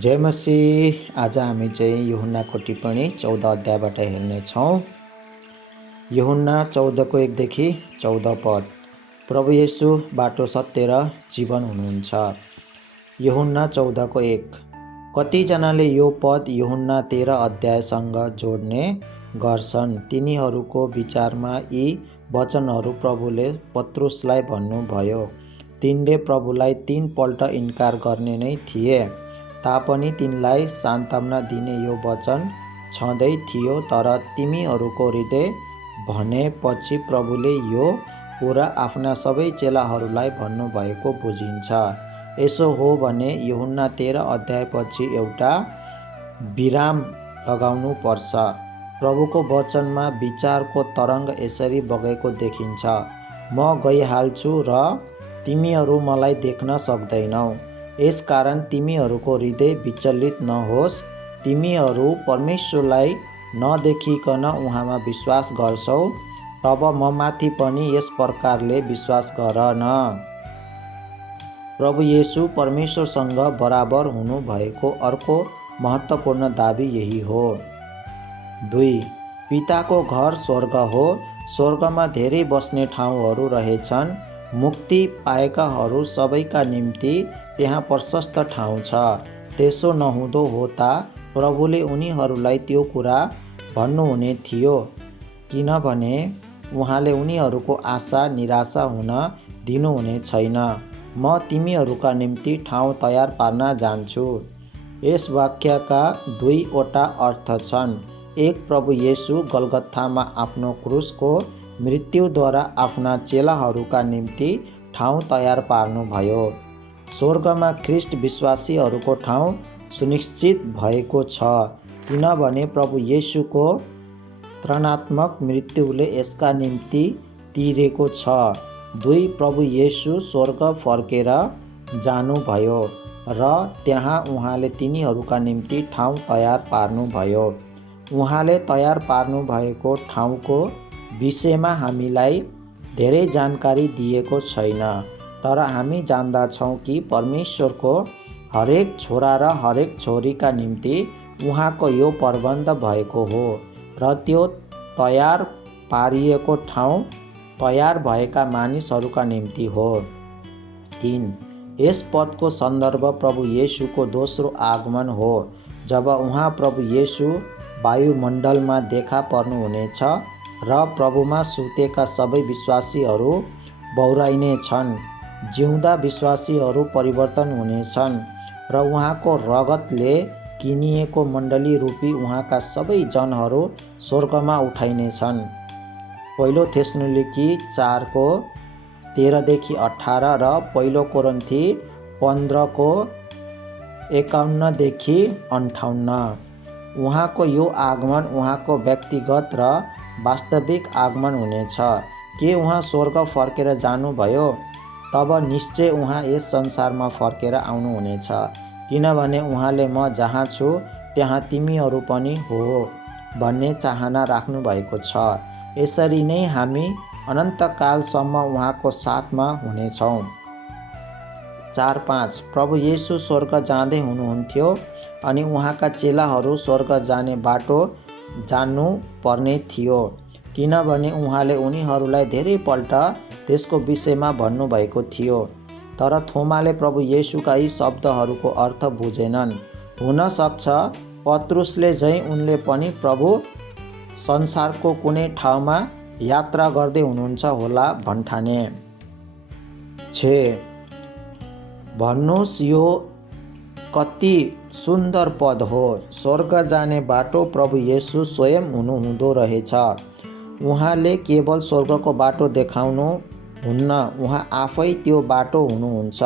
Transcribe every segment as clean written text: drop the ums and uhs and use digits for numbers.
जय मसीह। आज हामी चाहिँ यूहन्नाको टिप्पणी 14 अध्यायबाट हेर्नेछौँ। यूहन्ना 14 को 1 देखि 14 पद। प्रभु येशू बाटो, सत्य र जीवन हुनुहुन्छ। यूहन्ना 14 को 1। कतिजनाले यो पद यूहन्ना 13 अध्यायसँग जोड्ने गर्छन्। तिनीहरूको विचारमा यी वचनहरू प्रभुले पत्रुसलाई भन्नुभयो। तिनले प्रभुलाई 3 पल्ट इन्कार गर्ने नै थिए, तापनि तिनलाई सान्त्वना दिने यो वचन छँदै थियो। तर तिमीहरूको हृदय भनेपछि प्रभुले यो कुरा आफ्ना सबै चेलाहरूलाई भन्नुभएको बुझिन्छ। यसो हो भने यूहन्ना 13 अध्यायपछि एउटा विराम लगाउनु पर्छ। प्रभुको वचनमा विचारको तरङ्ग यसरी बगेको देखिन्छ। म गइहाल्छु र तिमीहरू मलाई देख्न सक्दैनौ। यसकारण तिमीहरूको हृदय विचलित नहोस्। तिमीहरू परमेश्वरलाई नदेखिकन उहाँमा विश्वास गर्छौ, तब म माथि पनि यस प्रकारले विश्वास गर न। प्रभु येशू परमेश्वरसँग बराबर हुनुभएको अर्को महत्त्वपूर्ण दाबी यही हो। 2. पिताको घर स्वर्ग हो। स्वर्गमा धेरै बस्ने ठाउँहरू रहेछन्। मुक्ति पाएकाहरू सबैका निम्ति त्यहाँ प्रशस्त ठाउँ छ। त्यसो नहुँदो हो त प्रभुले उनीहरूलाई त्यो कुरा भन्नुहुने थियो, किनभने उहाँले उनीहरूको आशा निराशा हुन दिनुहुने छैन। म तिमीहरूका निम्ति ठाउँ तयार पार्न जान्छु। यस वाक्यका 2 वटा अर्थ छन्। एक, प्रभु येशू गलगथामा आफ्नो क्रुसको मृत्युद्वारा आफ्ना चेलाहरूका निम्ति ठाउँ तयार पार्नुभयो। स्वर्गमा ख्रिस्ट विश्वासीहरूको ठाउँ सुनिश्चित भएको छ, किनभने प्रभु येशूको त्रणात्मक मृत्युले यसका निम्ति तिरेको छ। 2. प्रभु येशू स्वर्ग फर्केर जानुभयो र त्यहाँ उहाँले तिनीहरूका निम्ति ठाउँ तयार पार्नुभयो। उहाँले तयार पार्नुभएको ठाउँको विषयमा हामीलाई धेरै जानकारी दिएको छैन, तर हामी जान्दछौँ कि परमेश्वरको हरेक छोरा र हरेक छोरीका निम्ति उहाँको यो प्रबन्ध भएको हो र त्यो तयार पारिएको ठाउँ तयार भएका मानिसहरूका निम्ति हो। 3. यस पदको सन्दर्भ प्रभु येशूको दोस्रो आगमन हो, जब उहाँ प्रभु येशू वायुमण्डलमा देखा पर्नुहुनेछ र प्रभुमा सुतेका सबै विश्वासीहरू बौराइने छन्। जिउँदा विश्वासीहरू परिवर्तन हुनेछन् र उहाँको रगतले किनिएको मण्डली रूपी उहाँका सबै जनहरू स्वर्गमा उठाइनेछन्। पहिलो थेसलोनिकी 4 को 13 देखि 18 र पहिलो कोरिन्थी 15 को 51 देखि 58। उहाँको यो आगमन उहाँको व्यक्तिगत र वास्तविक आगमन हुनेछ। के उहाँ स्वर्ग फर्केर जानुभयो? तब निश्चय उहाँ यस संसारमा फर्केर आउनुहुनेछ, किनभने उहाँले म जहाँ छु त्यहाँ तिमीहरू पनि हो भन्ने चाहना राख्नुभएको छ। यसरी नै हामी अनन्तकालसम्म उहाँको साथमा हुनेछौँ। 4-5 प्रभु येशू स्वर्ग जाँदै हुनुहुन्थ्यो अनि उहाँका चेलाहरू स्वर्ग जाने बाटो जान्नु पर्ने थियो, किनभने उहाँले उनीहरूलाई धेरै पल्ट त्यसको विषयमा भन्नुभएको थियो। तर थोमाले प्रभु येशूका यी शब्दहरूको अर्थ बुझेनन्। हुन सक्छ पत्रुसले झैँ उनले पनि प्रभु संसारको कुनै ठाउँमा यात्रा गर्दै हुनुहुन्छ होला भन्ठाने। 6. भन्नुहोस्, यो कति सुन्दर पद हो। स्वर्ग जाने बाटो प्रभु येशू स्वयं हुनुहुँदो रहेछ। उहाँले केवल स्वर्गको बाटो देखाउनु हुन्न, उहाँ आफै त्यो बाटो हुनुहुन्छ।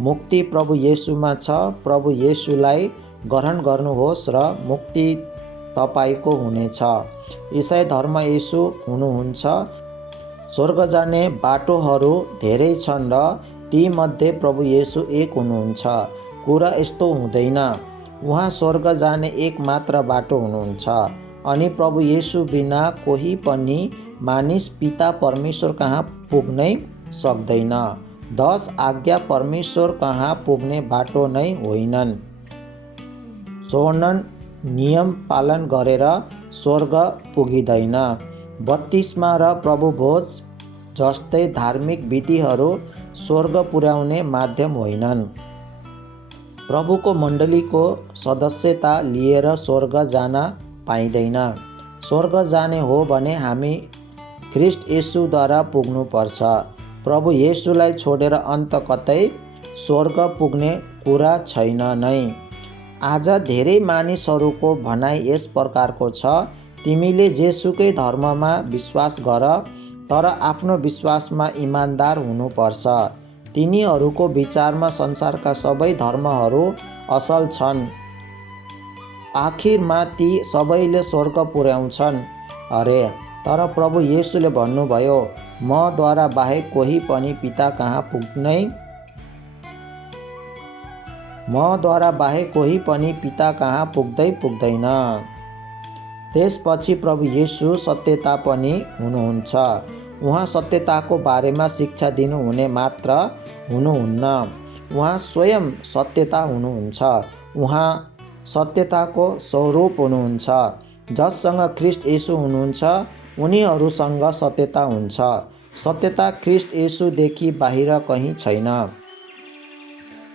मुक्ति प्रभु येशूमा छ। प्रभु येशूलाई ग्रहण गर्नुहोस् र मुक्ति तपाईको हुनेछ। ईसाई धर्म येशू हुनुहुन्छ। स्वर्ग जाने बाटोहरू धेरै छन् र तीमध्ये प्रभु येशू एक हुनुहुन्छ। कुरा यस्तो हुँदैन। उहाँ स्वर्ग जाने एक मात्र बाटो हुनुहुन्छ अनि प्रभु येशू बिना कोही पनि मानिस पिता परमेश्वर कहाँ पुग्नै सक्दैन। 10 आज्ञा परमेश्वर कहाँ पुग्ने बाटो नै होइनन्। वर्णन नियम पालन गरेर स्वर्ग पुगिँदैन। बत्तिस्मा र प्रभुभोज जस्तै धार्मिक विधिहरू स्वर्ग पुर्याउने माध्यम होइनन्। प्रभुको मण्डलीको सदस्यता लिएर स्वर्ग जान पाइँदैन। स्वर्ग जाने हो भने हामी ख्रिस्ट येशूद्वारा पुग्नुपर्छ। प्रभु येशूलाई छोडेर अन्त कतै स्वर्ग पुग्ने कुरा छैन नै। आज धेरै मानिसहरूको भनाइ यस प्रकारको छ, तिमीले जेसुकै धर्ममा विश्वास गर, तर आफ्नो विश्वासमा इमान्दार हुनुपर्छ। तिनीहरूको विचारमा संसारका सबै धर्महरू असल छन्। आखिरमा ती सबैले स्वर्ग पुर्याउँछन् अरे। तर प्रभु येशूले भन्नुभयो, मद्वारा बाहेक कोही पनि पिता कहाँ पुग्दैन। त्यसपछि प्रभु येशू सत्यता पनि हुनुहुन्छ। उहाँ सत्यताको बारेमा शिक्षा दिनुहुने मात्र हुनुहुन्न, उहाँ स्वयं सत्यता हुनुहुन्छ। उहाँ सत्यताको स्वरूप हुनुहुन्छ। जससँग ख्रिस्ट येशू हुनुहुन्छ उनीहरूसँग सत्यता हुन्छ। सत्यता ख्रिस्ट येशूदेखि बाहिर कहीँ छैन।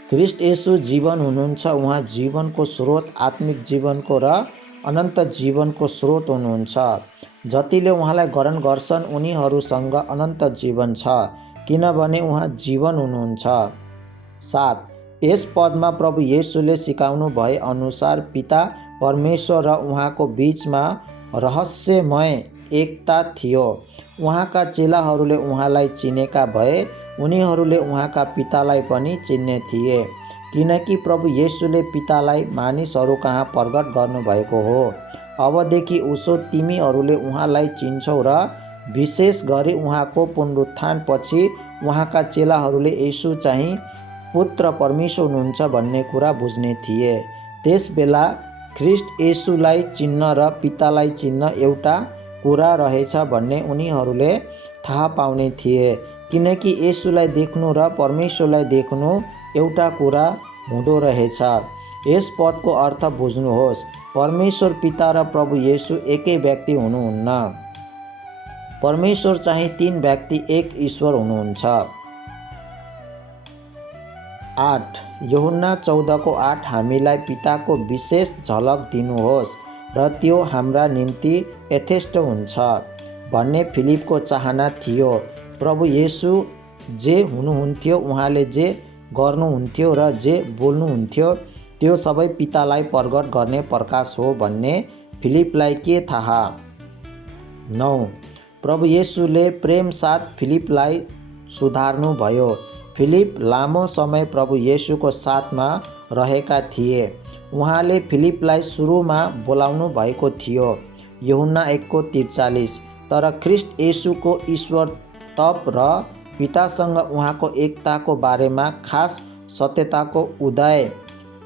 ख्रिस्ट येशू जीवन हुनुहुन्छ। उहाँ जीवनको स्रोत, आत्मिक जीवनको र अनन्त जीवनको स्रोत हुनुहुन्छ। जतिले उहाँलाई ग्रहण गर्छन् उनीहरूसँग अनन्त जीवन छ, किनभने उहाँ जीवन हुनुहुन्छ। 7. यस पदमा प्रभु येशूले सिकाउनु भए अनुसार पिता परमेश्वर र उहाँको बीचमा रहस्यमय एकता थियो। उहाँका चेलाहरूले उहाँलाई चिनेका भए उनीहरूले उहाँका पितालाई पनि चिन्ने थिए, किनकि प्रभु येशूले पितालाई मानिसहरू कहाँ प्रकट गर्नुभएको हो। अबदेखि उसो तिमीहरूले उहाँलाई चिन्छौ र विशेष गरी उहाँको पुनरुत्थानपछि उहाँका चेलाहरूले येशू चाहिँ पुत्र परमेश्वर हुनुहुन्छ भन्ने कुरा बुझ्ने थिए। त्यसबेला ख्रिस्ट येशूलाई चिन्न र पितालाई चिन्न एउटा कुरा रहेछ भन्ने उनीहरूले थाहा पाउने थिए, किनकि येशूलाई देख्नु र परमेश्वरलाई देख्नु एउटा कुरा हुँदो रहेछ। यस पदको अर्थ बुझ्नुहोस्, परमेश्वर पिता र प्रभु येशू एकै व्यक्ति हुनुहुन्न। परमेश्वर चाहिँ 3 व्यक्ति एक ईश्वर हुनुहुन्छ। 8. यूहन्ना 14:8 हामीलाई पिताको विशेष झलक दिनुहोस् र त्यो हाम्रा निम्ति यथेष्ट हुन्छ भन्ने फिलिपको चाहना थियो। प्रभु येशू जे हुनुहुन्थ्यो, उहाँले जे गर्नुहुन्थ्यो र जे बोल्नुहुन्थ्यो त्यो सबै पितालाई प्रकट गर्ने प्रकाश हो भन्ने फिलिपलाई के थाहा। 9. प्रभु येशूले प्रेम साथ फिलिपलाई सुधार्नु भयो। फिलिप लामो समय प्रभु येशूको साथमा रहेका थिए। उहाँले फिलिपलाई सुरुमा बोलाउनु भएको थियो। यूहन्ना 1:43। तर ख्रिस्ट येशूको ईश्वरत्व र पितासँग उहाँको एकताको बारेमा खास सत्यताको उदय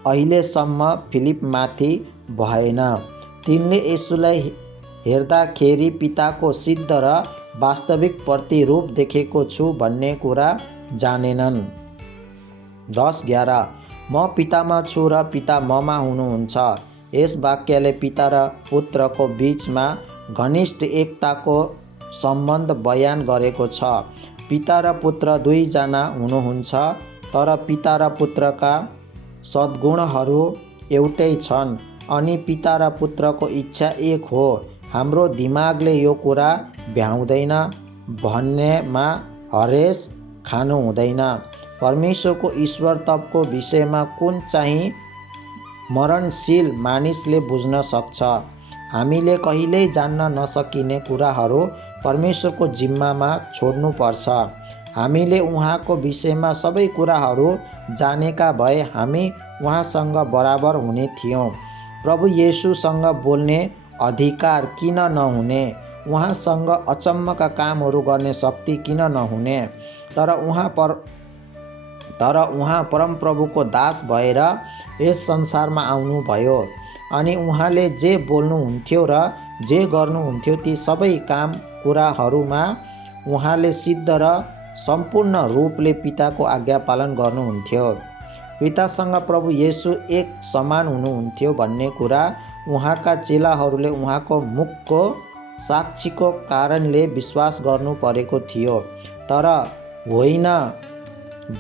अहिलेसम्म फिलिपमाथि भएन। तिनले येशूलाई हेर्दाखेरि पिताको सिद्ध र वास्तविक प्रतिरूप देखेको छु भन्ने कुरा जानेनन्। 10:11 म पितामा छु र पिता ममा हुनुहुन्छ। यस वाक्यले पिता र पुत्रको बीचमा घनिष्ठ एकताको सम्बन्ध बयान गरेको छ। पिता र पुत्र 2 जना हुनुहुन्छ, तर पिता र पुत्रका सद्गुणहरू एउटै छन् अनि पिता र पुत्रको इच्छा एक हो। हाम्रो दिमागले यो कुरा भ्याउँदैन भन्नेमा हरेस खानु हुँदैन। परमेश्वरको ईश्वरत्वको विषयमा कुन चाहिँ मरणशील मानिसले बुझ्न सक्छ। हामीले कहिल्यै जान्न नसकिने कुराहरू परमेश्वरको जिम्मामा छोड्नुपर्छ। हामीले उहाँको विषयमा सबै कुराहरू जानेका भए हामी उहाँसँग बराबर हुने थियौँ। प्रभु येशूसँग बोल्ने अधिकार किन नहुने? उहाँसँग अचम्मका कामहरू गर्ने शक्ति किन नहुने? तर उहाँ परमप्रभुको दास भएर यस संसारमा आउनुभयो अनि उहाँले जे बोल्नुहुन्थ्यो र जे गर्नुहुन्थ्यो ती सबै काम कुराहरूमा उहाँले सिद्ध र सम्पूर्ण रूपले पिताको आज्ञा पालन गर्नुहुन्थ्यो। पितासँग प्रभु येशू एक समान हुनुहुन्थ्यो भन्ने कुरा उहाँका चेलाहरूले उहाँको मुखको साक्षीको कारणले विश्वास गर्नु परेको थियो, तर होइन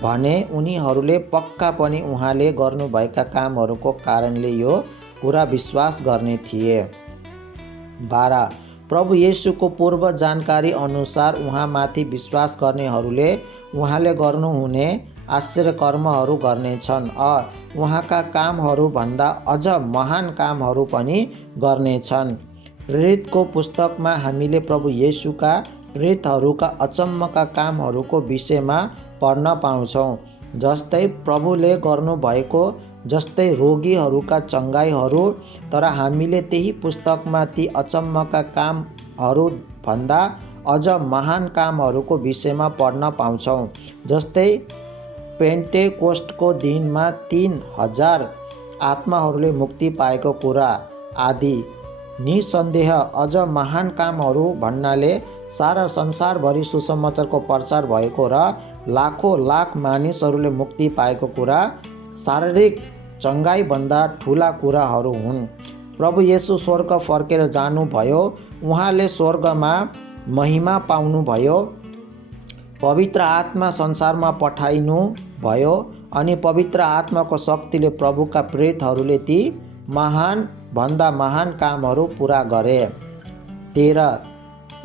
भने उनीहरूले पक्का पनि उहाँले गर्नुभएका कामहरूको कारणले यो कुरा विश्वास गर्ने थिए। 12 प्रभु येशूको पूर्व जानकारी अनुसार उहाँमाथि विश्वास गर्नेहरूले उहाँले गर्नुहुने आश्चर्य कर्महरू गर्नेछन्, उहाँका कामहरूभन्दा अझ महान कामहरू पनि गर्नेछन्। प्रेरितको पुस्तकमा हामीले प्रभु येशूका प्रेरितहरूका अचम्मका कामहरूको विषयमा पढ्न पाउँछौँ, जस्तै प्रभुले गर्नुभएको जस्तै रोगीहरूका चङ्गाइहरू। तर हामीले त्यही पुस्तकमा ती अचम्मका कामहरूभन्दा अझ महान कामहरूको विषयमा पढ्न पाउँछौँ, जस्तै पेन्टेकोस्टको दिनमा 3000 आत्माहरूले मुक्ति पाएको कुरा आदि। निसन्देह अझ महान कामहरू भन्नाले सारा संसारभरि सुसमाचारको प्रचार भएको र लाखौँ लाख मानिसहरूले मुक्ति पाएको कुरा शारीरिक चङ्गाइभन्दा ठुला कुराहरू हुन्। प्रभु येशू स्वर्ग फर्केर जानुभयो, उहाँले स्वर्गमा महिमा पाउनुभयो, पवित्र आत्मा संसारमा पठाइनु भयो अनि पवित्र आत्माको शक्तिले प्रभुका प्रेरितहरूले ती महान भन्दा महान कामहरू पुरा गरे। 13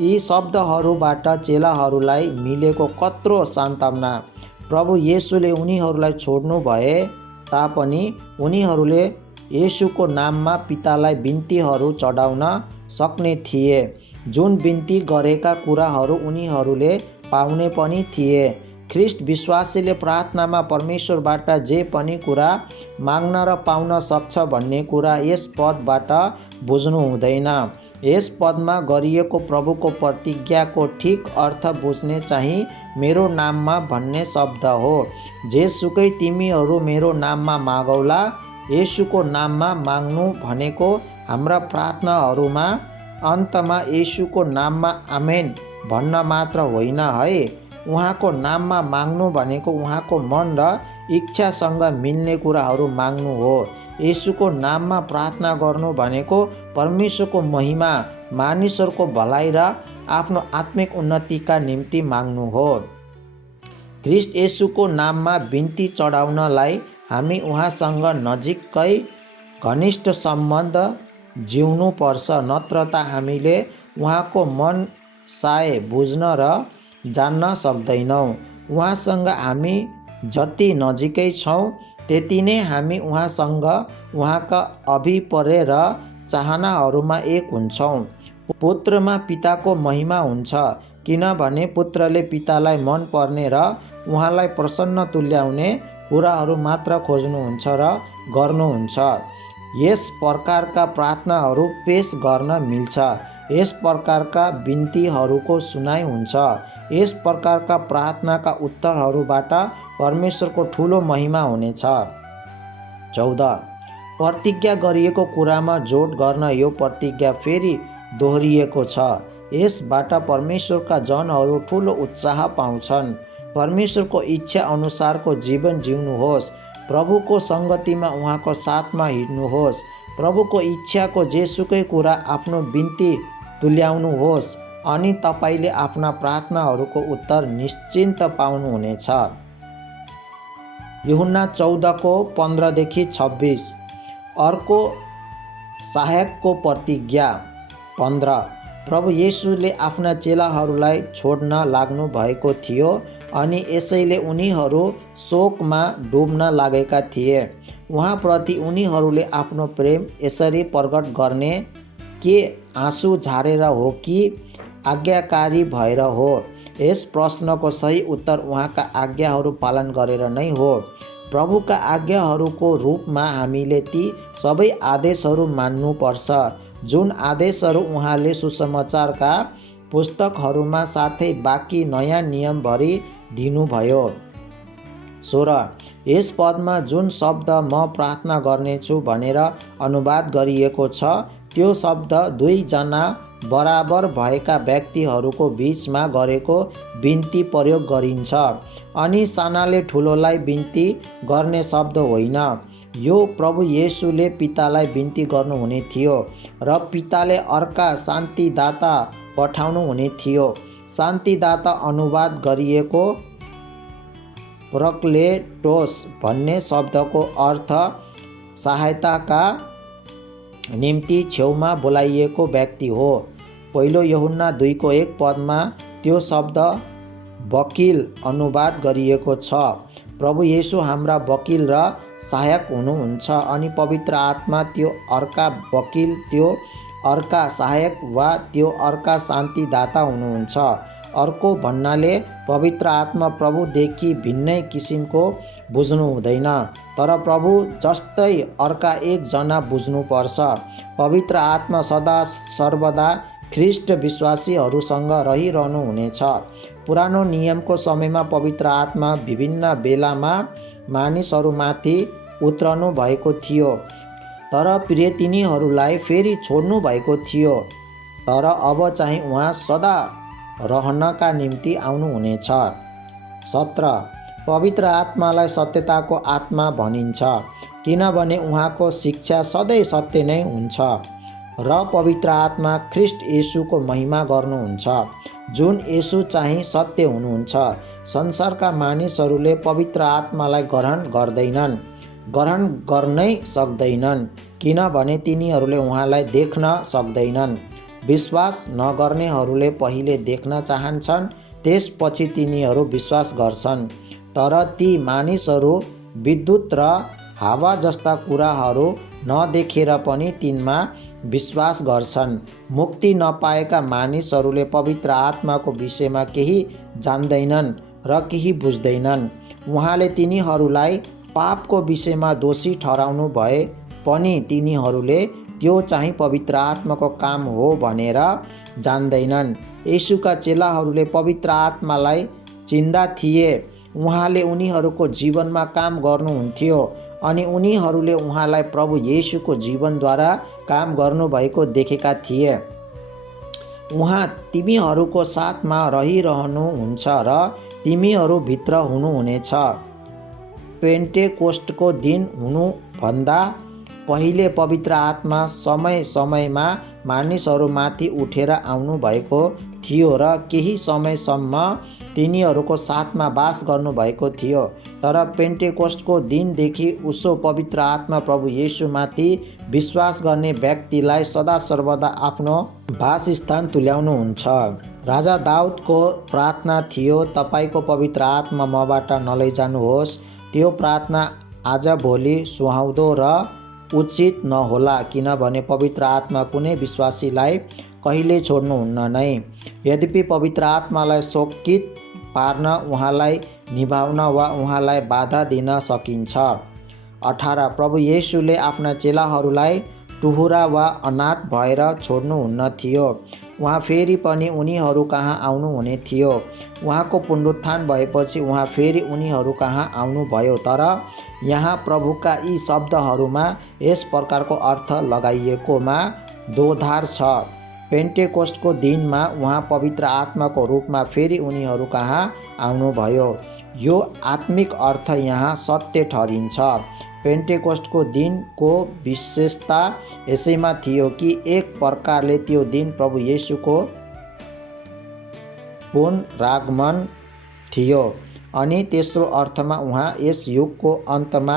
यी शब्दहरूबाट चेलाहरूलाई मिलेको कत्रो सान्त्वना। प्रभु येशूले उनीहरूलाई छोड्नु भए तापनि उनीहरूले येशूको नाममा पितालाई बिन्तीहरू चढाउन सक्ने थिए, जुन बिन्ती गरेका कुराहरू उनीहरूले पाउने पनि थिए। ख्रिस्ट विश्वासीले प्रार्थनामा परमेश्वरबाट जे पनि कुरा माग्न र पाउन सक्छ भन्ने कुरा यस पदबाट बुझ्नु हुँदैन। यस पदमा गरिएको प्रभुको प्रतिज्ञाको ठिक अर्थ बुझ्ने चाहिँ मेरो नाममा भन्ने शब्द हो। जेसुकै तिमीहरू मेरो नाममा मागौला, येशूको नाममा माग्नु भनेको हाम्रा प्रार्थनाहरूमा अन्तमा येशूको नाममा आमेन भन्न मात्र होइन है। उहाँको नाममा माग्नु भनेको उहाँको मन र इच्छासँग मिल्ने कुराहरू माग्नु हो। येशूको नाममा प्रार्थना गर्नु भनेको परमेश्वरको महिमा, मानिसहरूको भलाइ र आफ्नो आत्मिक उन्नतिका निम्ति माग्नु हो। ख्रिस्ट येशूको नाममा बिन्ती चढाउनलाई हामी उहाँसँग नजिकै घनिष्ठ सम्बन्ध जिउनु पर्छ, नत्र त हामीले उहाँको मन साय बुझ्न र जान्न सक्दैनौँ। उहाँसँग हामी जति नजिकै छौँ त्यति नै हामी उहाँसँग उहाँका अभिप्राय र चाहनाहरूमा एक हुन्छौँ। पुत्रमा पिताको महिमा हुन्छ, किनभने पुत्रले पितालाई मन पर्ने र उहाँलाई प्रसन्न तुल्याउने कुराहरू मात्र खोज्नुहुन्छ र गर्नुहुन्छ। यस प्रकारका प्रार्थनाहरू पेश गर्न मिल्छ, यस प्रकारका बिन्तीहरूको सुनाइ हुन्छ, यस प्रकारका प्रार्थनाका उत्तरहरूबाट परमेश्वरको ठुलो महिमा हुनेछ। 14 प्रतिज्ञा गरिएको कुरामा जोड गर्न यो प्रतिज्ञा फेरि दोहोरिएको छ। यसबाट परमेश्वरका जनहरू ठुलो उत्साह पाउँछन्। परमेश्वरको इच्छा अनुसारको जीवन जिउनुहोस्, प्रभुको सङ्गतिमा उहाँको साथमा हिँड्नुहोस्, प्रभुको इच्छाको जेसुकै कुरा आफ्नो बिन्ती तुल्याउनुहोस् अनि तपाईँले आफ्ना प्रार्थनाहरूको उत्तर निश्चिन्त पाउनुहुनेछ। यूहन्ना 14:15-26 अर्को सहायकको प्रतिज्ञा। 15 प्रभु येशूले आफ्ना चेलाहरूलाई छोड्न लाग्नु भएको थियो अनि यसैले उनीहरू शोकमा डुब्न लागेका थिए। उहाँप्रति उनीहरूले आफ्नो प्रेम यसरी प्रकट गर्ने के आँसु झारेर हो कि आज्ञाकारी भएर हो? यस प्रश्नको सही उत्तर उहाँका आज्ञाहरू पालन गरेर नै हो। प्रभुका आज्ञाहरूको रूपमा हामीले ती सबै आदेशहरू मान्नुपर्छ, जुन आदेशहरू उहाँले सुसमाचारका पुस्तकहरूमा साथै बाँकी नयाँ नियमभरि दिनुभयो। 16 यस पदमा जुन शब्द म प्रार्थना गर्नेछु भनेर अनुवाद गरिएको छ, त्यो शब्द 2 जना बराबर भएका व्यक्तिहरूको बीचमा गरेको बिन्ती प्रयोग गरिन्छ अनि सानाले ठुलोलाई बिन्ती गर्ने शब्द होइन। यो प्रभु येशूले पितालाई बिन्ती गर्नुहुने थियो र पिताले अर्का शान्तिदाता पठाउनुहुने थियो। शान्तिदाता अनुवाद गरिएको प्रक्लेटोस भन्ने शब्दको अर्थ सहायताका निम्ति छेउमा बोलाइएको व्यक्ति हो। पहिलो यूहन्ना 2:1 पदमा त्यो शब्द वकिल अनुवाद गरिएको छ। प्रभु येशू हाम्रा वकिल र सहायक हुनुहुन्छ अनि पवित्र आत्मा त्यो अर्का वकिल, त्यो अर्का सहायक वा त्यो अर्का शान्तिदाता हुनुहुन्छ। अर्को भन्नाले पवित्र आत्मा प्रभुदेखि भिन्नै किसिमको बुझ्नु हुँदैन, तर प्रभु जस्तै अर्का एकजना बुझ्नुपर्छ। पवित्र आत्मा सदा सर्वदा ख्रिस्ट विश्वासीहरूसँग रहिरहनु हुनेछ। पुरानो नियमको समयमा पवित्र आत्मा विभिन्न बेलामा मानिसहरूमाथि उत्रनु भएको थियो, तर प्रिय तिनीहरूलाई फेरि छोड्नु भएको थियो। तर अब चाहिँ उहाँ सदा रहनका निम्ति आउनुहुनेछ। 17 पवित्र आत्मालाई सत्यताको आत्मा भनिन्छ किनभने उहाँको शिक्षा सधैँ सत्य नै हुन्छ र पवित्र आत्मा ख्रिस्ट येशूको महिमा गर्नुहुन्छ, जुन येशू चाहिँ सत्य हुनुहुन्छ। संसारका मानिसहरूले पवित्र आत्मालाई ग्रहण गर्दैनन्, ग्रहण गर्नै सक्दैनन् किनभने तिनीहरूले उहाँलाई देख्न सक्दैनन्। विश्वास नगर्नेहरूले पहिले देख्न चाहन्छन्, त्यसपछि तिनीहरू विश्वास गर्छन्। तर ती मानिसहरू विद्युत र हावा जस्ता कुराहरू नदेखेर पनि तिनमा विश्वास गर्छन्। मुक्ति नपाएका मानिसहरूले पवित्र आत्माको विषयमा केही जान्दैनन् र केही बुझ्दैनन्। उहाँले तिनीहरूलाई पापको विषयमा दोषी ठहराउनु भए पनि तिनीहरूले त्यो चाहिँ पवित्र आत्माको काम हो भनेर जान्दैनन्। येशूका चेलाहरूले पवित्र आत्मालाई चिन्दा थिए। उहाँले उनीहरूको जीवनमा काम गर्नुहुन्थ्यो अनि उनीहरूले उहाँलाई प्रभु येशूको जीवनद्वारा काम गर्नुभएको देखेका थिए। उहाँ तिमीहरूको साथमा रहिरहनुहुन्छ र तिमीहरूभित्र हुनुहुनेछ। पेन्टेकोस्टको दिन हुनुभन्दा पहिले पवित्र आत्मा समय समयमा मानिसहरूमाथि उठेर आउनु भएको थियो र केही समयसम्म तिनीहरूको साथमा बास गर्नुभएको थियो। तर पेन्टेकोस्टको दिनदेखि उसो पवित्र आत्मा प्रभु येशूमाथि विश्वास गर्ने व्यक्तिलाई सदा सर्वदा आफ्नो वासस्थान तुल्याउनुहुन्छ। राजा दाउदको प्रार्थना थियो, तपाईँको पवित्र आत्मा मबाट नलैजानुहोस्। त्यो प्रार्थना आजभोलि सुहाउँदो र उचित नहोला किनभने पवित्र आत्मा कुनै विश्वासीलाई कहिले छोड्नुहुन्न नै। यद्यपि पवित्र आत्मालाई शोकित पार्न, उहाँलाई निभाउन वा उहाँलाई बाधा दिन सकिन्छ। 18 प्रभु येशूले आफ्ना चेलाहरूलाई टुहुरा वा अनाथ भएर छोड्नुहुन्न थियो। उहाँ फेरि पनि उनीहरू कहाँ आउनुहुने थियो। उहाँको पुनरुत्थान भएपछि उहाँ फेरि उनीहरू कहाँ आउनुभयो। तर यहाँ प्रभुका यी शब्दहरूमा यस प्रकारको अर्थ लगाइएकोमा दोधार छ। पेन्टेकोस्टको दिनमा उहाँ पवित्र आत्माको रूपमा फेरि उनीहरू कहाँ आउनुभयो। यो आत्मिक अर्थ यहाँ सत्य ठहरिन्छ। पेन्टेकोस्टको दिनको विशेषता यसैमा थियो कि एक प्रकारले त्यो दिन प्रभु येशूको पुनरागमन थियो अनि तेस्रो अर्थमा उहाँ यस युगको अन्तमा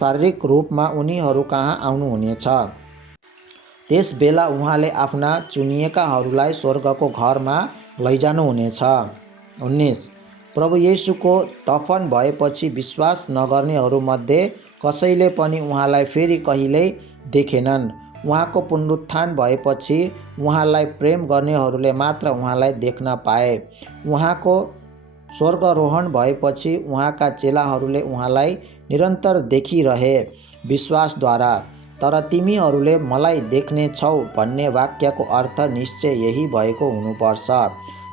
शारीरिक रूपमा उनीहरू कहाँ आउनुहुनेछ। त्यस बेला उहाँले आफ्ना चुनिएकाहरूलाई स्वर्गको घरमा लैजानुहुनेछ। 19 प्रभु येशूको दफन भएपछि विश्वास नगर्नेहरूमध्ये कसैले पनि उहाँलाई फेरि कहिल्यै देखेनन्। उहाँको पुनरुत्थान भएपछि उहाँलाई प्रेम गर्नेहरूले मात्र उहाँलाई देख्न पाए। उहाँको स्वर्गारोहण भएपछि उहाँका चेलाहरूले उहाँलाई निरन्तर देखिरहे विश्वासद्वारा। तर तिमीहरूले मलाई देख्ने छौ भन्ने वाक्यको अर्थ निश्चय यही भएको हुनुपर्छ।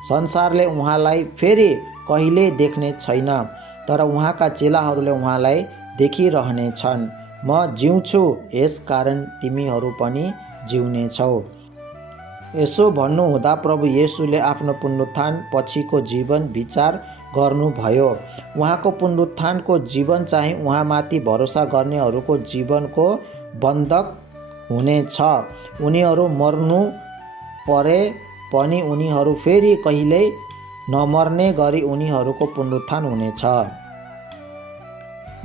संसारले उहाँलाई फेरि कहिल्यै देख्ने छैन, तर उहाँका चेलाहरूले उहाँलाई देखिरहनेछन्। म जिउँछु, यसकारण तिमीहरू पनि जिउनेछौ। यसो भन्नुहुँदा प्रभु येशूले आफ्नो पुनरुत्थान पछिको जीवन विचार गर्नुभयो। उहाँको पुनरुत्थानको जीवन चाहिँ उहाँमाथि भरोसा गर्नेहरूको जीवनको बन्धक हुनेछ। उनीहरू मर्नु परे पनि उनीहरू फेरि कहिल्यै नमर्ने गरी उनीहरूको पुनरुत्थान हुनेछ।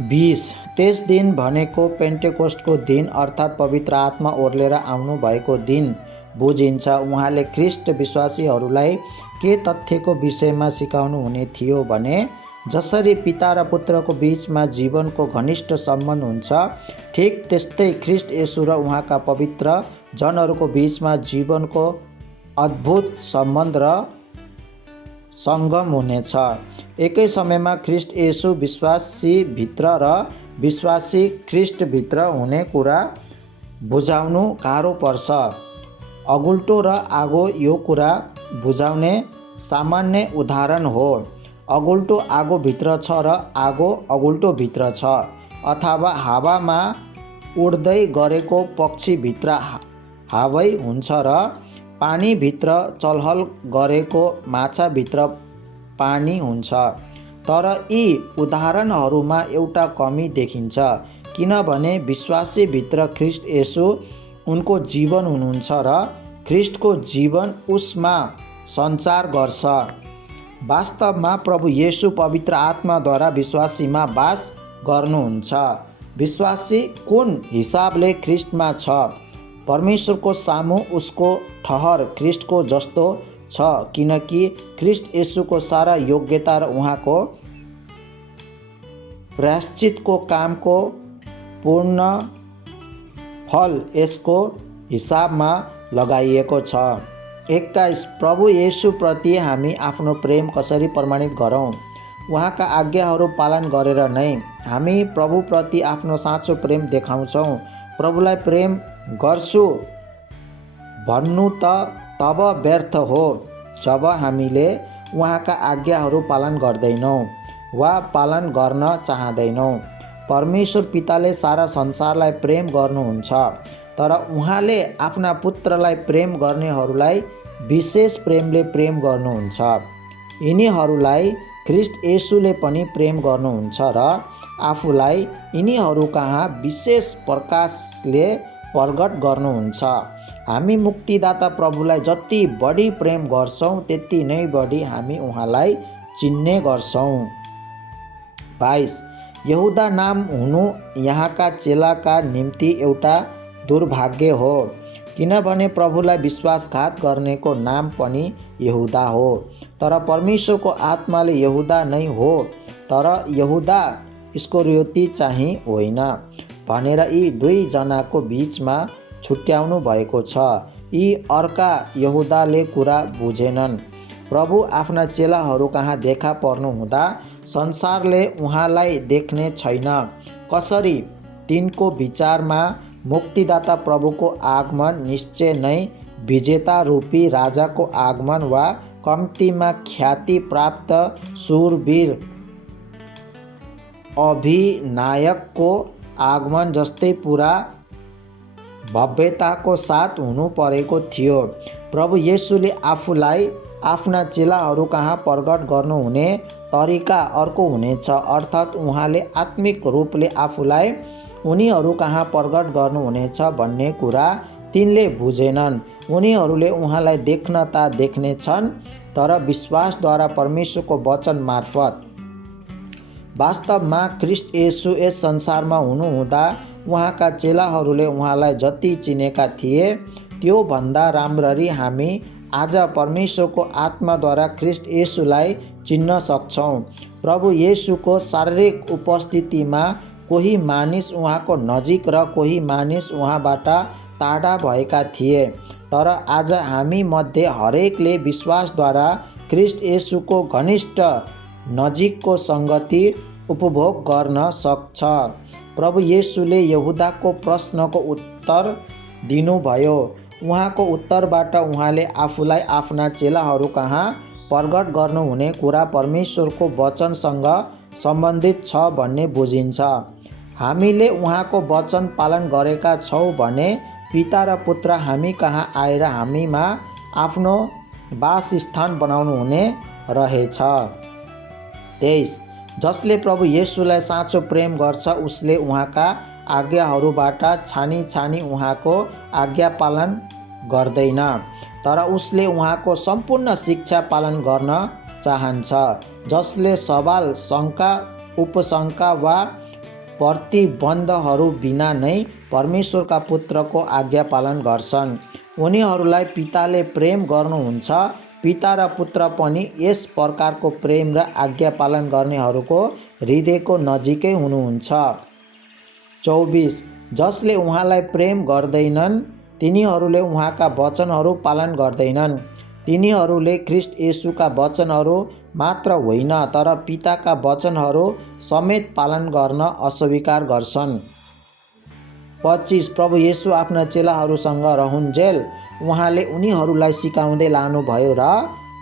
20 त्यस दिन भनेको पेन्टेकोस्टको दिन अर्थात् पवित्र आत्मा ओर्लेर आउनु भएको दिन बुझिन्छ। उहाँले ख्रिस्ट विश्वासीहरूलाई के तथ्यको विषयमा सिकाउनु हुने थियो भने जसरी पिता र पुत्रको बीचमा जीवनको घनिष्ठ सम्बन्ध हुन्छ, ठिक त्यस्तै ख्रिस्ट येशू र उहाँका पवित्र जनहरूको बीचमा जीवनको अद्भुत सम्बन्ध र सङ्गम हुनेछ। एकै समयमा ख्रिस्ट येशू विश्वासीभित्र र विश्वासी ख्रिस्टभित्र हुने कुरा बुझाउनु गाह्रो पर्छ। अगुल्टो र आगो यो कुरा बुझाउने सामान्य उदाहरण हो। अगुल्टो आगोभित्र छ र आगो अगुल्टोभित्र छ, अथवा हावामा उड्दै गरेको पक्षीभित्र हावै हुन्छ र पानीभित्र चलहल गरेको माछाभित्र पानी हुन्छ। तर यी उदाहरणहरूमा एउटा कमी देखिन्छ, किनभने विश्वासीभित्र ख्रिस्ट येशू उनको जीवन हुनुहुन्छ र ख्रिस्टको जीवन उसमा सञ्चार गर्छ। वास्तवमा प्रभु येशू पवित्र आत्माद्वारा विश्वासीमा वास गर्नुहुन्छ। विश्वासी कुन हिसाबले ख्रिस्टमा छ? परमेश्वरको सामु उसको ठहर ख्रिस्टको जस्तो छ, किनकि ख्रिस्ट येशूको सारा योग्यता र उहाँको प्रायश्चितको कामको पूर्ण फल यसको हिसाबमा लगाइएको छ। 21 प्रभु येशूप्रति हामी आफ्नो प्रेम कसरी प्रमाणित गरौँ? उहाँका आज्ञाहरू पालन गरेर नै। हामी प्रभुप्रति आफ्नो साँचो प्रेम देखाउँछौँ। प्रभुलाई प्रेम गर्छु भन्नु त तब व्यर्थ हो जब हामीले उहाँका आज्ञाहरू पालन गर्दैनौँ वा पालन गर्न चाहँदैनौँ। परमेश्वर पिताले सारा संसारलाई प्रेम गर्नुहुन्छ, तर उहाँले आफ्ना पुत्रलाई प्रेम गर्नेहरूलाई विशेष प्रेमले प्रेम गर्नुहुन्छ। यिनीहरूलाई ख्रिस्ट येशूले पनि प्रेम गर्नुहुन्छ र आफूलाई यिनीहरू कहाँ विशेष प्रकाशले प्रकट गर्नुहुन्छ। हामी मुक्तिदाता प्रभुलाई जति बढी प्रेम गर्छौँ त्यति नै बढी हामी उहाँलाई चिन्ने गर्छौँ। 22 यहुदा नाम हुनु यहाँका चेलाका निम्ति एउटा दुर्भाग्य हो, किनभने प्रभुलाई विश्वासघात गर्नेको नाम पनि यहुदा हो। तर परमेश्वरको आत्माले यहुदा नै हो, तर यहुदा इस्करियोती चाहिँ होइन भनेर यी दुई जनाको बीचमा छुट्याउनु भएको छ। यी अर्का यहुदाले कुरा बुझेनन्। प्रभु आफ्ना चेलाहरू कहाँ देखा पर्नु हुँदा संसारले उहाँलाई देख्ने छैन। कसरी? तिनको विचारमा मुक्तिदाता प्रभुको आगमन निश्चय नै विजेता रूपी राजाको आगमन वा कम्तीमा ख्याति प्राप्त शूरवीर अभिनायकको आगमन जस्तै पुरा भव्यताको साथ हुनु परेको थियो। प्रभु येशूले आफूलाई आफ्ना चेलाहरू कहाँ प्रकट गर्नुहुने तरिका अर्को हुनेछ, अर्थात् उहाँले आत्मिक रूपले आफूलाई उनीहरू कहाँ प्रकट गर्नुहुनेछ भन्ने कुरा तिनले बुझेनन्। उनीहरूले उहाँलाई देख्न त देख्नेछन्, तर विश्वासद्वारा परमेश्वरको वचन मार्फत। वास्तवमा ख्रिस्ट येशू यस संसारमा हुनुहुँदा उहाँका चेलाहरूले उहाँलाई जति चिनेका थिए त्योभन्दा राम्ररी हामी आज परमेश्वरको आत्माद्वारा ख्रिस्ट येशूलाई चिन्न सक्छौँ। प्रभु येशूको शारीरिक उपस्थितिमा कोही मानिस उहाँको नजिक र कोही मानिस उहाँबाट टाढा भएका थिए, तर आज हामी मध्ये हरेकले विश्वासद्वारा ख्रिस्ट येशूको घनिष्ठ नजिकको सङ्गति उपभोग गर्न सक्छ। प्रभु येशूले यहुदाको प्रश्नको उत्तर दिनुभयो। उहाँको उत्तरबाट उहाँले आफूलाई आफ्ना चेलाहरू कहाँ प्रकट गर्नुहुने कुरा परमेश्वरको वचनसँग सम्बन्धित छ भन्ने बुझिन्छ। हामीले उहाँको वचन पालन गरेका छौँ भने पिता र पुत्र हामी कहाँ आएर हामीमा आफ्नो वासस्थान बनाउनु हुने रहेछ। 23 जसले प्रभु येशूलाई साँचो प्रेम गर्छ उसले उहाँका आज्ञाहरूबाट छानी छानी उहाँको आज्ञा पालन गर्दैन, तर उसले उहाँको सम्पूर्ण शिक्षा पालन गर्न चाहन्छ। जसले सवाल शङ्का उपशङ्का वा प्रतिबन्धहरू बिना नै परमेश्वरका पुत्रको आज्ञा पालन गर्छन् उनीहरूलाई पिताले प्रेम गर्नुहुन्छ। पिता र पुत्र पनि यस प्रकारको प्रेम र आज्ञा पालन गर्नेहरूको हृदयको नजिकै हुनुहुन्छ। 24 जसले उहाँलाई प्रेम गर्दैनन् तिनीहरूले उहाँका वचनहरू पालन गर्दैनन्। तिनीहरूले ख्रीष्ट येशूका वचनहरू मात्र होइन तर पिताका वचनहरू समेत पालन गर्न अस्वीकार गर्छन्। 25 प्रभु येशू आफ्ना चेलाहरूसँग रहन्जेल उहाँले उनीहरूलाई सिकाउँदै लानुभयो र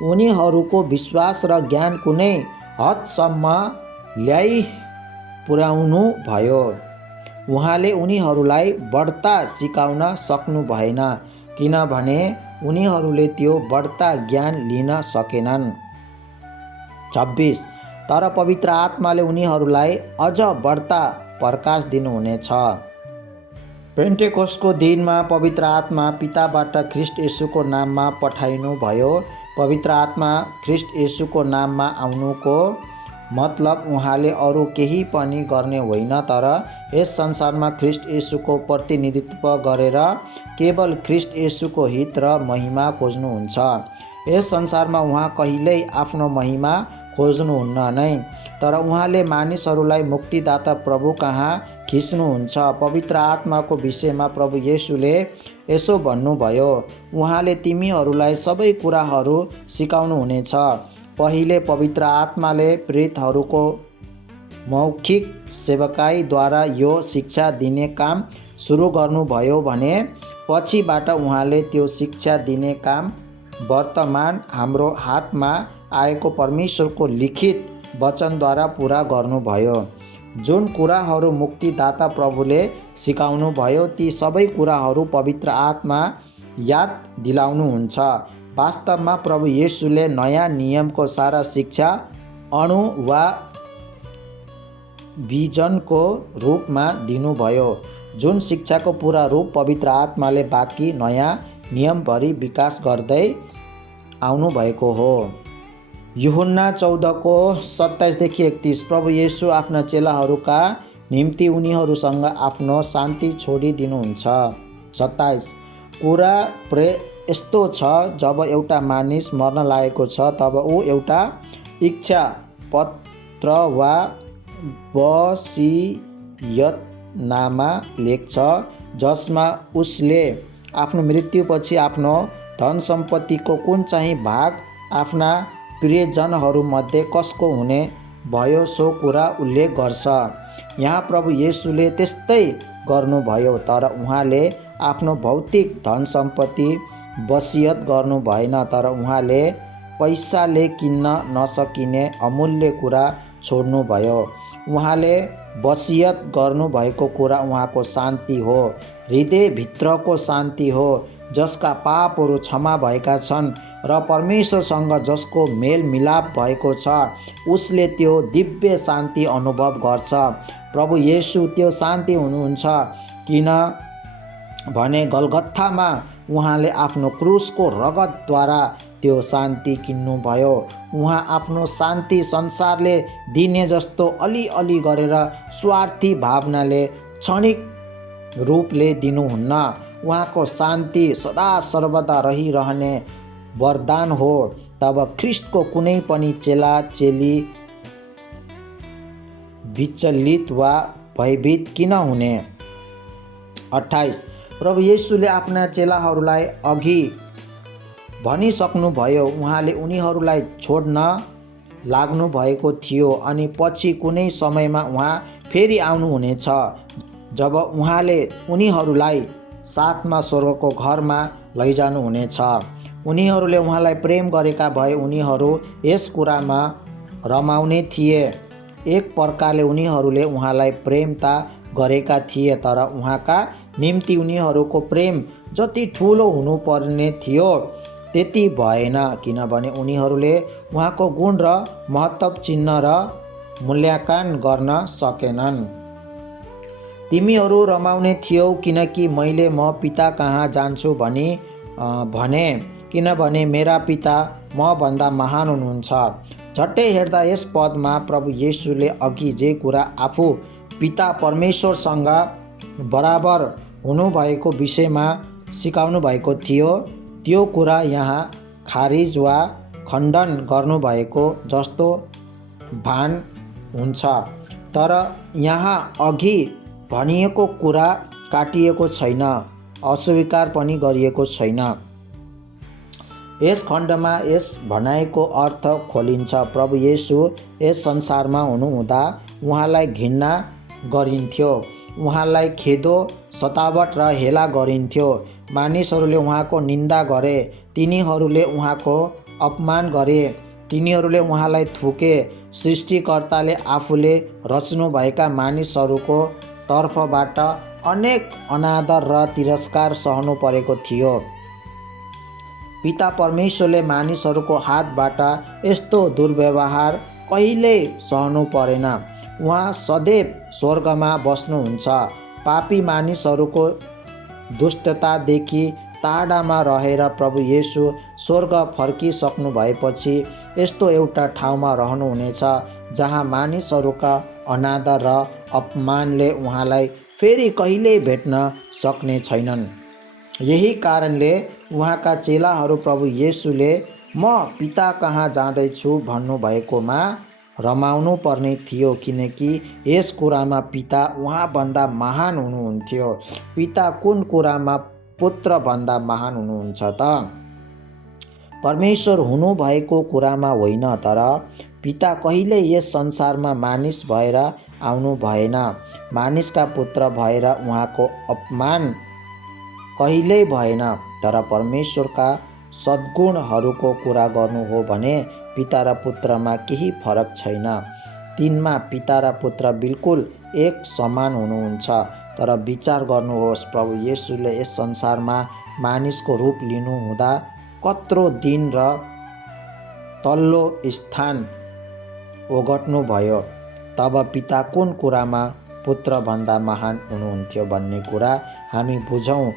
उनीहरूको विश्वास र ज्ञान कुनै हदसम्म ल्याइ पुर्याउनु भयो। उहाँले उनीहरूलाई बढ्ता सिकाउन सक्नु भएन किनभने उनीहरूले त्यो बढ्ता ज्ञान लिन सकेनन्। 26 तर पवित्र आत्माले उनीहरूलाई अझ बढ्ता प्रकाश दिनुहुनेछ। पेन्टेकोस्टको दिनमा पवित्र आत्मा पिताबाट ख्रीष्ट येशूको नाममा पठाइनु भयो। पवित्र आत्मा ख्रीष्ट येशूको नाममा आउनुको मतलब उहाँले अरू केही पनि गर्ने होइन तर यस संसारमा ख्रीष्ट येशूको प्रतिनिधित्व गरेर केवल ख्रीष्ट येशूको हित र महिमा खोज्नुहुन्छ। यस संसारमा उहाँ कहिल्यै आफ्नो महिमा खोज्नुहुन्न नै तर उहाँले मानिसहरूलाई मुक्तिदाता प्रभु कहाँ खिच्नुहुन्छ। पवित्र आत्माको विषयमा प्रभु येशूले यसो भन्नुभयो, उहाँले तिमीहरूलाई सबै कुराहरू सिकाउनु हुनेछ। पहिले पवित्र आत्माले प्रेरितहरूको मौखिक सेवकाईद्वारा यो शिक्षा दिने काम सुरु गर्नुभयो भने पछिबाट उहाँले त्यो शिक्षा दिने काम वर्तमान हाम्रो हातमा आएको परमेश्वरको लिखित वचनद्वारा पुरा गर्नुभयो। जुन कुराहरू मुक्तिदाता प्रभुले सिकाउनु भयो ती सबै कुराहरू पवित्र आत्मा याद दिलाउनुहुन्छ। वास्तवमा प्रभु येशूले नयाँ नियमको सारा शिक्षा अणु वा विजनको रूपमा दिनुभयो जुन शिक्षाको पूरा रूप पवित्र आत्माले बाँकी नयाँ नियमभरि विकास गर्दै आउनु भएको हो। यूहन्ना 14:27-31 प्रभु येशू आफ्ना चेलाहरूका निम्ति उनीहरूसँग आफ्नो शान्ति छोडिदिनुहुन्छ। 27 कुरा यस्तो छ जब एउटा मानिस मर्न लागेको छ तब ऊ एउटा इच्छा पत्र वा वसियतनामा लेख्छ जसमा उसले आफ्नो मृत्युपछि आफ्नो धन सम्पत्तिको कुन चाहिँ भाग आफ्ना प्रियजनहरूमध्ये कसको हुने भयो सो कुरा उल्लेख गर्छ। यहाँ प्रभु येशूले त्यस्तै गर्नुभयो तर उहाँले आफ्नो भौतिक धन सम्पत्ति वसियत गर्नु भएन तर उहाँले पैसाले किन्न नसकिने अमूल्य कुरा छोड्नुभयो। उहाँले वसियत गर्नुभएको कुरा उहाँको शान्ति हो, हृदयभित्रको शान्ति हो जसका पापहरू क्षमा भएका छन् र परमेश्वरसँग जसको मेलमिलाप भएको छ उसले त्यो दिव्य शान्ति अनुभव गर्छ। प्रभु येशू त्यो शान्ति हुनुहुन्छ किनभने गलगत्थामा उहाँले आफ्नो क्रुसको रगतद्वारा त्यो शान्ति किन्नुभयो। उहाँ आफ्नो शान्ति संसारले दिने जस्तो अलिअलि गरेर स्वार्थी भावनाले क्षणिक रूपले दिनुहुन्न। उहाँको शान्ति सदा सर्वदा रहिरहने वरदान हो। तब ख्रीष्टको कुनै पनि चेला चेली विचलित वा भयभीत किन हुने। 28 प्रभु येशूले आफ्ना चेलाहरूलाई अघि भनिसक्नुभयो उहाँले उनीहरूलाई छोड्न लाग्नु भएको थियो अनि पछि कुनै समयमा उहाँ फेरि आउनुहुनेछ जब उहाँले उनीहरूलाई साथमा स्वर्गको घरमा लैजानुहुनेछ। उनीहरूले उहाँलाई प्रेम गरेका भए उनीहरू यस कुरामा रमाउने थिए। एक प्रकारले उनीहरूले उहाँलाई प्रेम त गरेका थिए तर उहाँका निम्ति उनीहरूको प्रेम जति ठुलो हुनुपर्ने थियो त्यति भएन, किनभने उनीहरूले उहाँको गुण र महत्त्व चिन्न र मूल्याङ्कन गर्न सकेनन्। तिमीहरू रमाउने थियौ किनकि मैले म पिता कहाँ जान्छु भने, किनभने मेरा पिता मभन्दा महान हुनुहुन्छ। झट्टै हेर्दा यस पदमा प्रभु येशूले अघि जे कुरा आफू पिता परमेश्वरसँग बराबर हुनुभएको विषयमा सिकाउनु भएको थियो, त्यो कुरा यहाँ खारिज वा खण्डन गर्नुभएको जस्तो भान हुन्छ। तर यहाँ अघि भनिएको कुरा काटिएको छैन, अस्वीकार पनि गरिएको छैन। यस खण्डमा यस भनाइको अर्थ खोलिन्छ। प्रभु येशू यस संसारमा हुनुहुँदा उहाँलाई घृणा गरिन्थ्यो, उहाँलाई खेदो, सतावट र हेला गरिन्थ्यो। मानिसहरूले उहाँको निन्दा गरे, तिनीहरूले उहाँको अपमान गरे, तिनीहरूले उहाँलाई थुके। सृष्टिकर्ताले आफूले रच्नुभएका मानिसहरूको तर्फबाट अनेक अनादर र तिरस्कार सहनु परेको थियो। पिता परमेश्वरले मानिसहरूको हातबाट यस्तो दुर्व्यवहार कहिल्यै सहनु परेन। उहाँ सदैव स्वर्गमा बस्नुहुन्छ। पापी मानिसहरूको दुष्टतादेखि टाढामा रहेर प्रभु येशू स्वर्ग फर्किसक्नु भएपछि यस्तो एउटा ठाउँमा रहनुहुनेछ जहाँ मानिसहरूका अनादर र अपमानले उहाँलाई फेरि कहिल्यै भेट्न सक्ने छैनन्। यही कारणले उहाँका चेलाहरू प्रभु येशूले म पिता कहाँ जाँदैछु भन्नुभएकोमा रमाउनु पर्ने थियो, किनकि यस कुरामा पिता उहाँभन्दा महान हुनुहुन्थ्यो। पिता कुन कुरामा पुत्रभन्दा महान हुनुहुन्छ त? परमेश्वर हुनुभएको कुरामा होइन, तर पिता कहिल्यै यस संसारमा मानिस भएर आउनु भएन। मानिसका पुत्र भएर उहाँको अपमान कहिल्यै भएन। तर परमेश्वरका सद्गुणहरूको कुरा गर्नु हो भने पिता र पुत्रमा केही फरक छैन। तिनमा पिता र पुत्र बिल्कुल एक समान हुनुहुन्छ। तर विचार गर्नुहोस्, प्रभु येशूले यस संसारमा मानिसको रूप लिनुहुँदा कत्रो दिन र तल्लो स्थान ओगट्नुभयो। तब पिता कुन कुरामा पुत्रभन्दा महान हुनुहुन्थ्यो भन्ने कुरा हामी बुझौँ।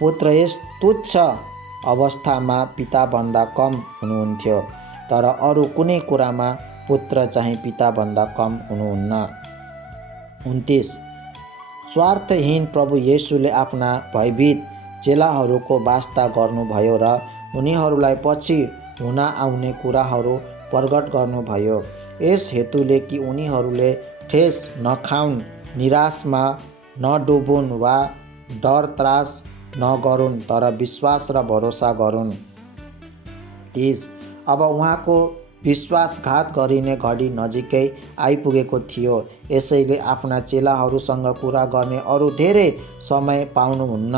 पुत्र यस तुच्छ अवस्थामा पिताभन्दा कम हुनुहुन्थ्यो, तर अरू कुनै कुरामा पुत्र चाहिँ पिताभन्दा कम हुनुहुन्न। 29 स्वार्थहीन प्रभु येशूले आफ्ना भयभीत चेलाहरूको वास्ता गर्नुभयो र उनीहरूलाई पछि हुन आउने कुराहरू प्रकट गर्नुभयो। यस हेतुले कि उनीहरूले ठेस नखाउन्, निराशमा नडुबुन् वा डर त्रास नगरून्, तर विश्वास र भरोसा गरून्। 30 अब उहाँको विश्वासघात गरिने घडी नजिकै आइपुगेको थियो। यसैले आफ्ना चेलाहरूसँग कुरा गर्ने अरू धेरै समय पाउनुहुन्न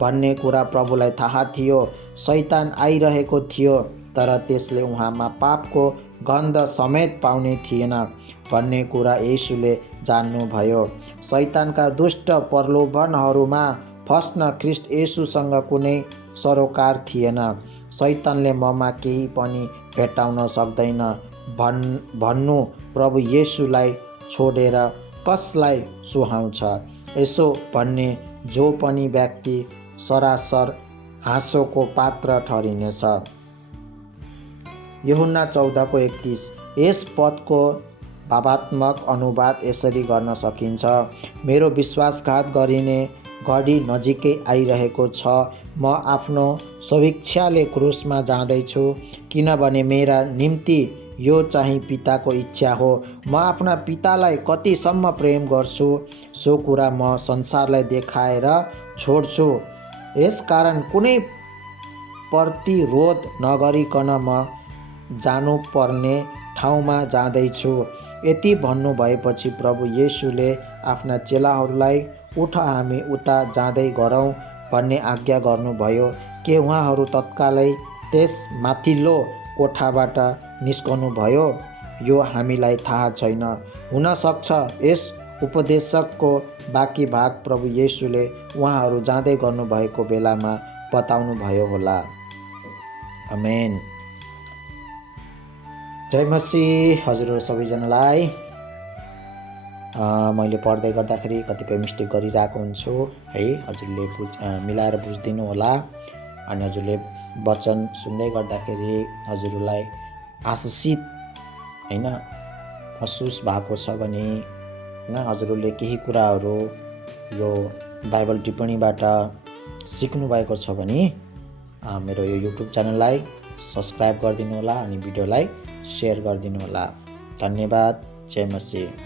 भन्ने कुरा प्रभुलाई थाहा थियो। शैतान आइरहेको थियो, तर त्यसले उहाँमा पापको गन्ध समेत पाउने थिएन भन्ने कुरा येशूले जान्नुभयो। शैतानका दुष्ट प्रलोभनहरूमा फस्न ख्रीष्ट येशूसँग कुनै सरोकार थिएन। शैतानले ममा केही पनि भेट्टाउन सक्दैन भन्नु प्रभु येशूलाई छोडेर कसलाई सुहाउँछ? यसो भन्ने जो पनि व्यक्ति सरासर हाँसोको पात्र ठहरिनेछ। यूहन्ना 14:31 यस पदको भावात्मक अनुवाद यसरी गर्न सकिन्छ: मेरो विश्वासघात गरिने घडी नजिकै आइरहेको छ। म आफ्नो स्वेच्छाले क्रुसमा जाँदैछु, किनभने मेरा निम्ति यो चाहिँ पिताको इच्छा हो। म आफ्ना पितालाई कतिसम्म प्रेम गर्छु सो कुरा म संसारलाई देखाएर छोड्छु। यसकारण कुनै प्रतिरोध नगरिकन म जानुपर्ने ठाउँमा जाँदैछु। यति भन्नुभएपछि प्रभु येशूले आफ्ना चेलाहरूलाई उठ, हामी उता जाँदै गरौँ भन्ने आज्ञा गर्नुभयो। के उहाँहरू तत्कालै त्यस माथिल्लो कोठाबाट निस्कनुभयो? यो हामीलाई थाहा छैन। हुन सक्छ यस उपदेशको बाँकी भाग प्रभु येशूले उहाँहरू जाँदै गर्नुभएको बेलामा बताउनुभयो होला। आमेन। जय मसीह हजुरहरू सबैजनालाई। मैले पढ्दै गर्दाखेरि कतिपय मिस्टेक गरिरहेको हुन्छु है, हजुरले मिलाएर बुझिदिनु होला। अनि हजुरले वचन सुन्दै गर्दाखेरि हजुरलाई आशिषित हैन महसुस भएको छ भने हैन, हजुरले केही कुराहरू यो बाइबल टिप्पणीबाट सिक्नु भएको छ भने मेरो यो युट्युब च्यानललाई सब्सक्राइब गरिदिनु होला अनि भिडियोलाई सेयर गरिदिनु होला। धन्यवाद। जय मसीह।